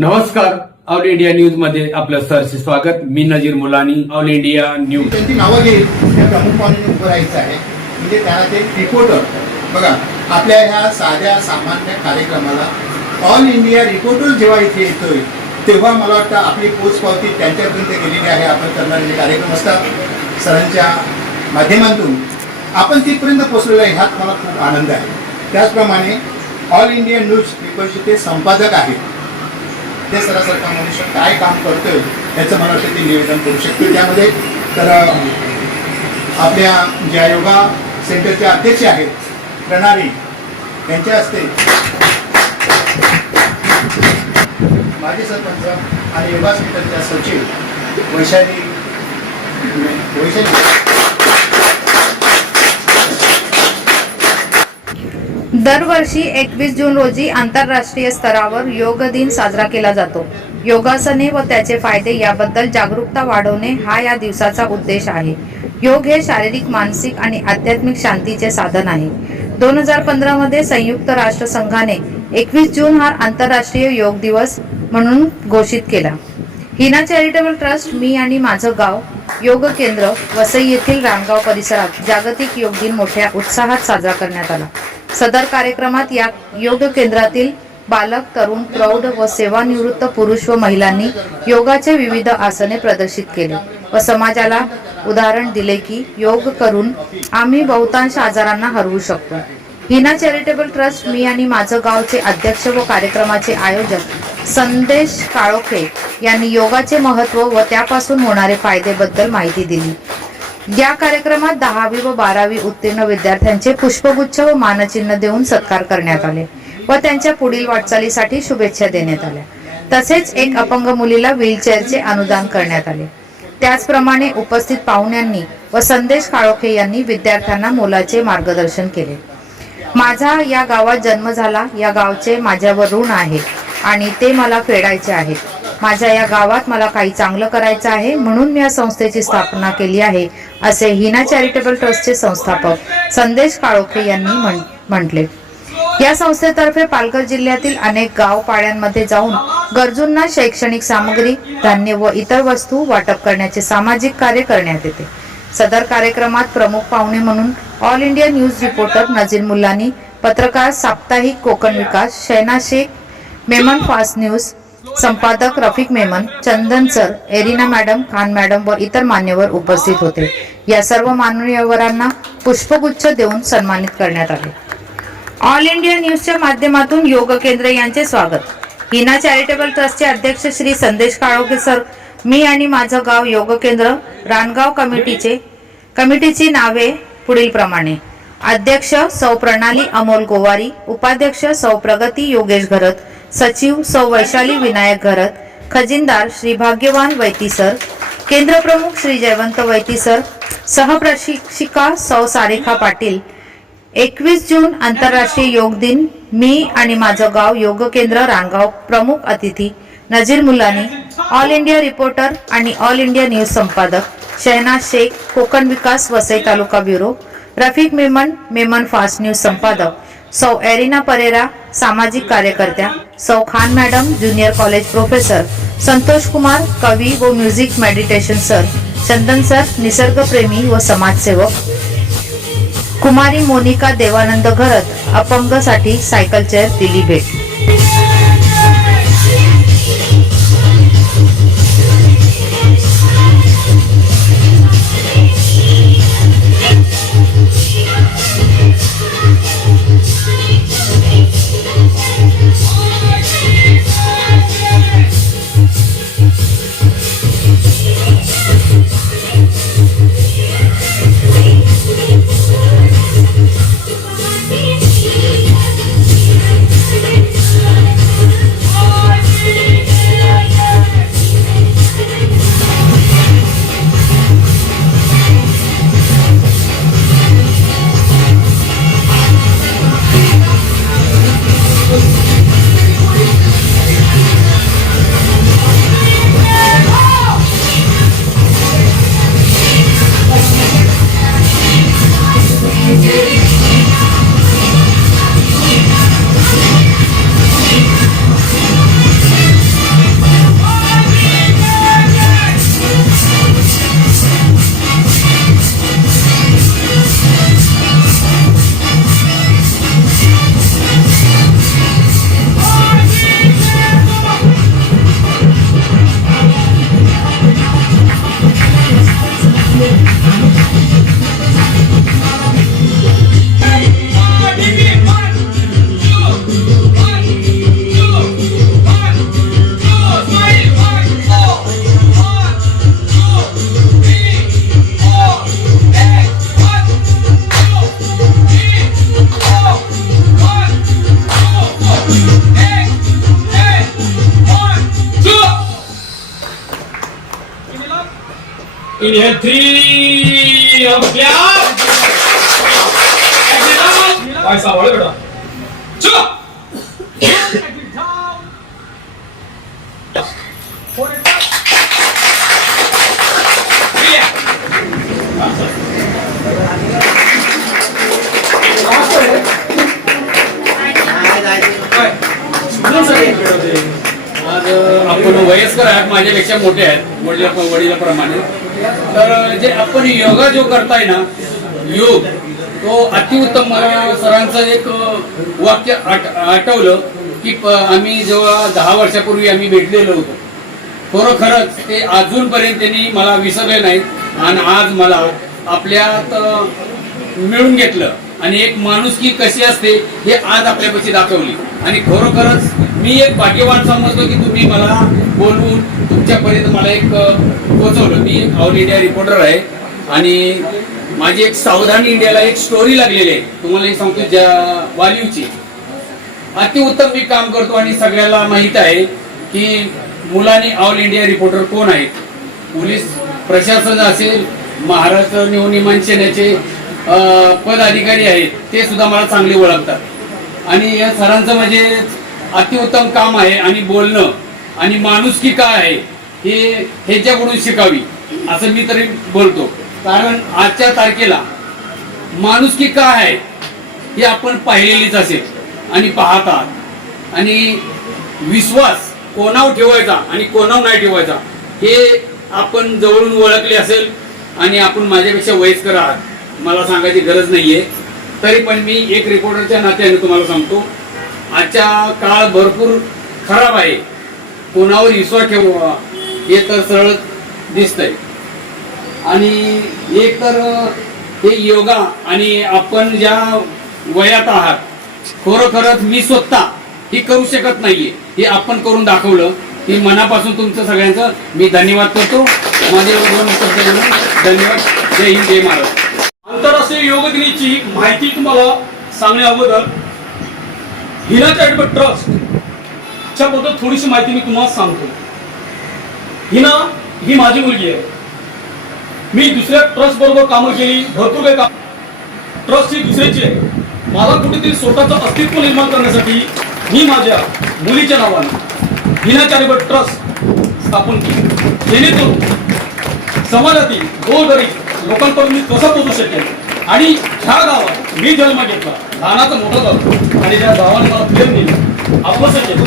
नमस्कार. All India न्यूजमध्ये आपलं सरचे स्वागत. मी Nazir Mulani. All India news. त्यांची नावं घेईल त्या प्रमुख पाहुणे उभं राहायचं आहे. म्हणजे त्याला ते रिपोर्टर बघा आपल्या ह्या साध्या सामान्य कार्यक्रमाला ऑल इंडिया रिपोर्टर जेव्हा इथे येतोय तेव्हा मला वाटतं आपली पोचपावती त्यांच्यापर्यंत गेलेली आहे. आपण करणारे जे कार्यक्रम असतात सरांच्या माध्यमातून. आपण तिथपर्यंत पोचलेलो आहे. ह्यात मला खूप आनंद आहे. त्याचप्रमाणे ऑल इंडिया न्यूज पेपरचे ते संपादक आहेत. ते सरासारखा मनुष्य काय काम करतोय याचं मला वाटतं ते निवेदन करू शकतो. त्यामध्ये तर आपल्या ज्या योगा सेंटरचे अध्यक्ष आहेत प्रणाली यांच्या हस्ते माजी सरपंच आणि योगा सेंटरच्या सचिव वैशाली वैशाली. दरवर्षी एकवीस जून रोजी आंतरराष्ट्रीय स्तरावर योग दिन साजरा केला जातो. योगासने व त्याचे फायदे याबद्दल जागरूकता वाढवणे हा या दिवसाचा उद्देश आहे. योग हे शारीरिक मानसिक आणि आध्यात्मिक शांतीचे साधन आहे. दोन हजार पंधरामध्ये संयुक्त राष्ट्र संघाने एकवीस जून हा आंतरराष्ट्रीय योग दिवस म्हणून घोषित केला. हिना चॅरिटेबल ट्रस्ट मी आणि माझं गाव योग केंद्र वसई येथील रामगाव परिसरात जागतिक योग दिन मोठ्या उत्साहात साजरा करण्यात आला. सदर कार्यक्रमात या योग केंद्रातील बालक तरुण प्रौढ व सेवानिवृत्त पुरुष व महिलांनी योगाचे विविध आसने प्रदर्शित केले व समाजाला उदाहरण दिले की योग करून आम्ही बहुतांश आजारांना हरवू शकतो. हिना चॅरिटेबल ट्रस्ट मी आणि माझं गावचे अध्यक्ष व कार्यक्रमाचे आयोजक संदेश काळोखे यांनी योगाचे महत्त्व व त्यापासून होणारे फायदेबद्दल माहिती दिली. या कार्यक्रमात दहावी व बारावी उत्तीर्ण विद्यार्थ्यांचे पुष्पगुच्छ व मानचिन्ह देऊन सत्कार करण्यात आले व त्यांच्या पुढील वाटचालीसाठी शुभेच्छा देण्यात आल्या. तसेच एक अपंग मुलीला व्हीलचेअरचे अनुदान करण्यात आले. त्याचप्रमाणे उपस्थित पाहुण्यांनी व संदेश काळोखे यांनी विद्यार्थ्यांना मोलाचे मार्गदर्शन केले. माझा या गावात जन्म झाला या गावचे माझ्यावर ऋण आहे आणि ते मला फेडायचे आहेत. माझ्या या गावात मला काही चांगलं करायचं आहे म्हणून मी या संस्थेची स्थापना केली आहे असे हिना चॅरिटेबल ट्रस्टचे संस्थापक संदेश काळोखे यांनी म्हण- म्हटले. या संस्थेतर्फे पालघर जिल्ह्यातील अनेक गाव पाड्यांमध्ये जाऊन गरजूंना शैक्षणिक सामग्री धान्य व इतर वस्तू वाटप करण्याचे सामाजिक कार्य करण्यात येते. सदर कार्यक्रमात प्रमुख पाहुणे म्हणून all India news reporter Nazir Mullani पत्रकार साप्ताहिक कोकण विकास शैना शेख मेमन फास्ट न्यूज संपादक Rafiq Memon Chandan sir Erina madam Khan madam व इतर मान्यवर उपस्थित होते. या सर्व मान्यवरांना पुष्पगुच्छ देऊन सन्मानित करण्यात आले. ऑल इंडिया न्यूजच्या माध्यमातून योग केंद्र यांचे स्वागत. हिना चॅरिटेबल ट्रस्टचे अध्यक्ष श्री संदेश काळोखे सर मी आणि माझं गाव योग केंद्र रानगाव कमिटीचे कमिटीची नावे पुढील प्रमाणे. अध्यक्ष सौ प्रणाली अमोल गोवारी उपाध्यक्ष सौ प्रगती योगेश घरत सचिव सौ वैशाली विनायक घरत खजिनदार श्री भाग्यवान वैती सर केंद्र प्रमुख श्री जयवंत वैती सर सहप्रशिक्षिका सौ सारेखा पाटील. एकवीस जून आंतरराष्ट्रीय योग दिन मी आणि माझं गाव योग केंद्र रानगाव प्रमुख अतिथी Nazir Mulani all India reporter आणि ऑल इंडिया न्यूज संपादक Shahnaz Shaikh Konkan Vikas Vasai taluka bureau Rafiq Memon Memon fast news संपादक सौ एरिना परेरा सामाजिक कार्यकर्त्या सौ Khan madam junior college professor Santosh Kumar कवी व music meditation sir Chandan sir निसर्गप्रेमी व समाजसेवक. कुमारी मोनिका देवानंद घरत अपंगसाठी सायकल चेअर दिली भेट. Inhale three. Up gap. Exhale out. पाय सांभाळ बेटा चलो वयस्कर आहात माझ्यापेक्षा मोठे आहेत वडिला वडिलाप्रमाणे. तर जे आपण योगा जो करताय ना योग तो अतिउत्तम मला सरांचं एक वाक्य आठ आठवलं की आम्ही जेव्हा दहा वर्षापूर्वी आम्ही भेटलेलो होतो खरोखरच ते अजूनपर्यंत त्यांनी मला विसरले नाहीत. आणि आज मला आपल्यात मिळून घेतलं. आणि एक माणुसकी कशी असते हे आज आपल्यापाशी दाखवली. आणि खरोखरच मी एक भाग्यवान समजतो की तुम्ही मला बोलवून तुमच्यापर्यंत मला एक पोचवलं मी ऑल इंडिया रिपोर्टर आहे. आणि माझी एक सावधान इंडियाला एक स्टोरी लागलेली आहे. तुम्हाला एक सांगतो ज्या वालीवची अतिउत्तम मी काम करतो आणि सगळ्याला माहीत आहे की मुलांनी ऑल इंडिया रिपोर्टर कोण आहेत? पोलीस प्रशासन असेल महाराष्ट्र निवडणूक सेनेचे पदाधिकारी आहेत ते सुद्धा मला चांगले ओळखतात. आणि या सरांचं म्हणजे अतिउत्तम काम आहे आणि बोलणं. आणि माणुसकी काय आहे हे ह्याच्याकडून शिकावी असं मी तरी बोलतो. कारण आजच्या तारखेला माणुसकी काय आहे हे आपण पाहिलेलीच असेल आणि पाहतात. आणि विश्वास कोणावर ठेवायचा आणि कोणावर नाही ठेवायचा हे आपण जवळून ओळखले असेल आणि आपण माझ्यापेक्षा वयस्कर आहात. मला सांगायची गरज नाही आहे तरी पण मी एक रिपोर्टरच्या नात्याने तुम्हाला सांगतो. आजच्या काळ भरपूर खराब आहे. कोणावर विश्वास ठेवावा हे तर सरळ दिसतंय. आणि एक तर हे योगा आणि आपण ज्या वयात आहात खरोखरच मी स्वतः ही करू शकत नाहीये. हे आपण करून दाखवलं की मनापासून तुमचं सगळ्यांचं मी धन्यवाद करतो. माझे धन्यवाद. जय हिंद जय महाराज आंतरराष्ट्रीय योग दिनाची माहिती तुम्हाला सांगण्या अगोदर हिना चॅरिटेबल ट्रस्ट च्या थोडीशी माहिती मी तुम्हाला सांगतो. हिना ही माझी मुलगी आहे. मी दुसऱ्या ट्रस्ट बरोबर कामं केली भरपूर काही काम ट्रस्ट ही दुसऱ्याची आहे. मला कुठेतरी स्वतःचं अस्तित्व निर्माण करण्यासाठी मी माझ्या मुलीच्या नावाने हिना ट्रस्ट स्थापन केली. जेणेकरून समाजातील गोरगरीब लोकांपर्यंत मी कसं पोहोचू शकेल आणि ह्या गावात मी जन्म घेतला. लहानाचं मोठं गाव आणि त्या गावाने मला प्रेम दिलं आपलंसं केलं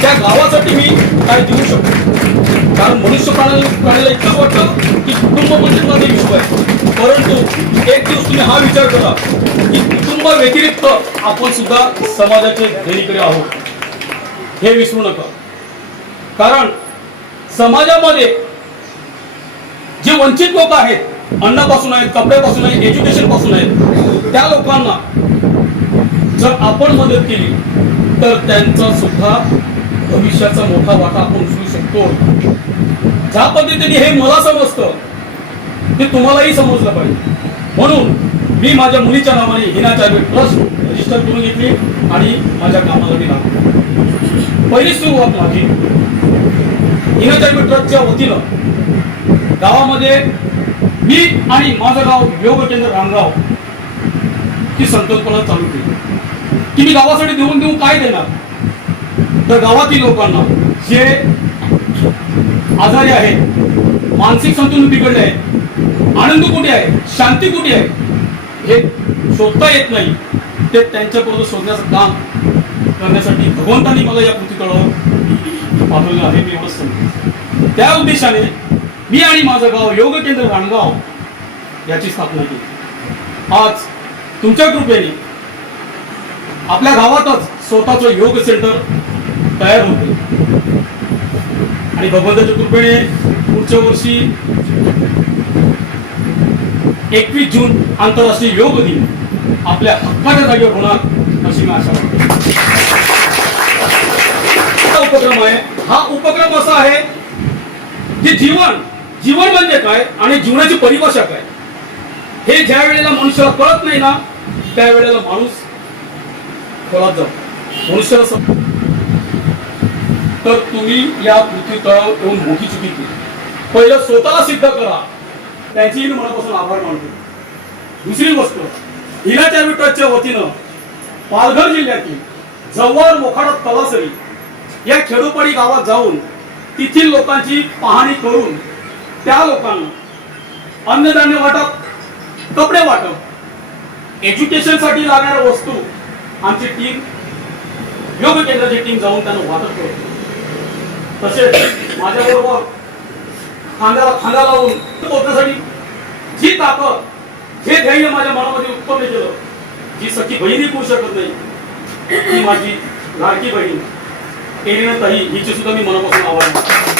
त्या गावासाठी मी काय देऊ शकतो. कारण मनुष्य प्राण्याला प्राण्याला इतकं वाटतं की कुटुंब म्हणजे माझे विश्व आहे. परंतु एक दिवस तुम्ही हा विचार करा की कुटुंब व्यतिरिक्त आपण सुद्धा समाजाचे देणीकडे आहोत. हे विसरू नका. कारण समाजामध्ये जे वंचित लोक आहेत अन्नापासून आहेत कपड्यापासून आहेत एज्युकेशनपासून आहेत. त्या लोकांना जर आपण मदत केली तर त्यांचा सुद्धा भविष्याचा मोठा वाटा आपण उचलू शकतो. ज्या पद्धतीने हे मला समजतं ते तुम्हालाही समजलं पाहिजे. म्हणून मी माझ्या मुलीच्या नावाने हिना चार्बे ट्रस्ट रजिस्टर करून घेतली आणि माझ्या कामाला मी लागलो. पहिली सुरुवात माझी हिना चार्बे ट्रस्टच्या वतीनं गावामध्ये मी आणि माझं गाव योगचंद्र रामराव ही संकल्पना चालू केली. की मी गावासाठी देऊन देऊन काय देणार? तर गावातील लोकांना जे आजारी आहेत मानसिक संतुलन बिघडले आहे आनंद कुठे आहे शांती कुठे आहे हे शोधता येत नाही. ते त्यांच्यापर्यंत शोधण्याचं काम करण्यासाठी भगवंतांनी मला या कृतीतळावर पाठवलं आहे मी एवढंच समजतो त्या उद्देशाने मी आणि माझं गाव योग केंद्र राणगाव याची स्थापना केली. आज तुमच्या कृपेने आपल्या गावातच स्वतःचं योग सेंटर तयार होते आणि भगवंताच्या कृपेने पुढच्या वर्षी एकवीस जून आंतरराष्ट्रीय योग दिन आपल्या हक्काच्या जागेवर होणार अशी मी आशा उपक्रम आहे. हा उपक्रम असा आहे की जीवन जीवन म्हणजे काय आणि जीवनाची परिभाषा काय? हे ज्या वेळेला मनुष्याला कळत नाही ना त्यावेळेला माणूस खोलात जातो. मनुष्याला सम- तर तुम्ही या पृथ्वी तळावर येऊन मोठी चुकी केली. पहिलं स्वतःला सिद्ध करा. त्यांचीही मी मनापासून आभार मानतो. दुसरी गोष्ट हिला ट्रस्टच्या वतीनं पालघर जिल्ह्यातील जव्हार मोखाडा तलासरी या खेडोपाडी गावात जाऊन तेथील लोकांची पाहणी करून त्या लोकांना अन्नधान्य वाटप कपडे वाटप एज्युकेशनसाठी लागणाऱ्या वस्तू आमची टीम योग केंद्राची टीम जाऊन त्यांना वाटप करतो तसेच माझ्याबरोबर खांद्याला खांदा लावून पोहोचण्यासाठी जी ताकद जे ध्येय माझ्या मनामध्ये उत्पन्न केलं जी सखी बहिणी करू शकत नाही ती माझी लाडकी बहीण. एरिना ताई हिची सुद्धा मी मनापासून आवाज